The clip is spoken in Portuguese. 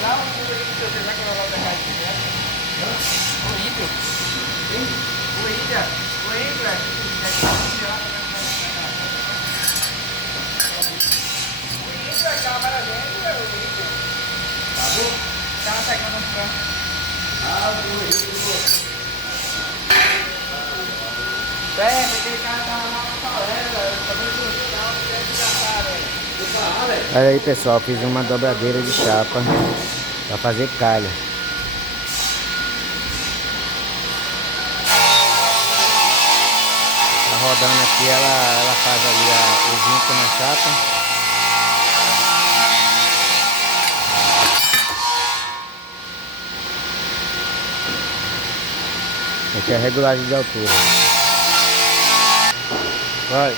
lá o Corinthians, você vai colocar o da casa de Corinthians. Corinthians. Corinthians, aquela maravilha, o Corinthians. Tá bom? Tava pegando um frango. Ah, boa. Aquele cara tava lá na favela, também do hospital, que é desgraçado, velho. Olha aí, pessoal, fiz uma dobradeira de chapa para fazer calha. Tá rodando aqui, ela faz ali o vinco na chapa. Aqui é a regulagem de altura. Vai.